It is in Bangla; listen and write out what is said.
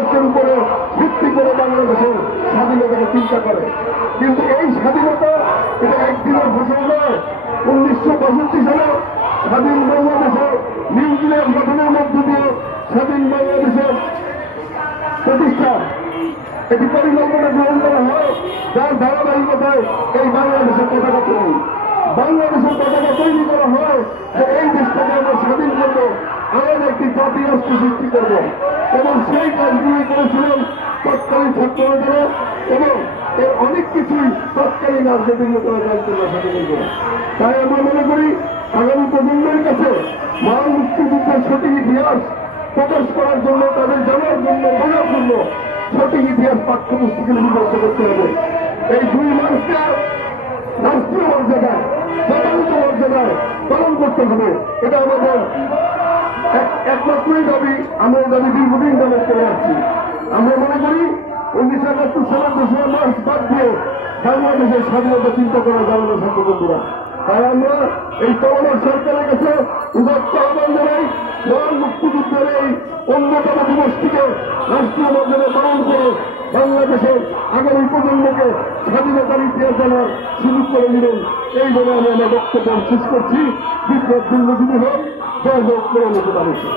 আদর্শের উপরে ভিত্তি করে বাংলাদেশের স্বাধীনতাকে চিন্তা করে। কিন্তু এই স্বাধীনতা এটা একদিনের ঘোষণা নয়। 1965 সালে স্বাধীন বাংলাদেশে নিউজিল্যান্ড গঠনের মধ্য দিয়ে স্বাধীন বাংলাদেশের প্রতিষ্ঠা এটি পরিকল্পনা গ্রহণ করা হয়, যার ধারাবাহিকতায় এই বাংলাদেশের পতাকা তৈরি। বাংলাদেশের পতাকা তৈরি করা হয় যে এই দেশটাকে আমরা স্বাধীন করবো, আমাদের একটি জাতীয় রাষ্ট্র সৃষ্টি করবো, এবং সেই কাজগুলি করেছিলেন তৎকালীন ছাত্র নেতারা, এবং এর অনেক কিছুই তৎকালীন রাজনৈতিক নেতারা জানতেন না স্বাধীন করে। তাই আমরা মনে করি আগামী প্রজন্মের কাছে মহান মুক্তিযুদ্ধের সঠিক ইতিহাস প্রকাশ করার জন্য, তাদের জানার জন্য, বোঝার জন্য সঠিক ইতিহাস পাঠ্যপুস্তকে লিপিবদ্ধ করতে হবে। এই 2 মার্চকে রাষ্ট্রীয় মর্যাদায়, যথাযথ মর্যাদায় পালন করতে হবে। এটা আমাদের একমাত্রই দাবি। আমরা এই দাবি দীর্ঘদিন যাবত করে আসছি। আমরা মনে করি 1971 সালের 2 মার্চ বাদ দিয়ে বাংলাদেশের স্বাধীনতা চিন্তা করা যাবে না ছাত্র বন্ধুরা। তাই আমরা এই চলমান সরকারের কাছে উদাত্ত আহ্বান জানাই, মহান মুক্তিযুদ্ধের এই অন্যতম দিবসটিকে রাষ্ট্রীয় মর্যাদায় পালন করে বাংলাদেশের আগামী প্রজন্মকে স্বাধীনতার ইতিহাস জানার সুযোগ করে দিলেন। এই বলে আমি আমার বক্তব্য শেষ করছি। বিপ্লব দীর্ঘজীবী হোক, জয় হোক, করে নিতে পারছি।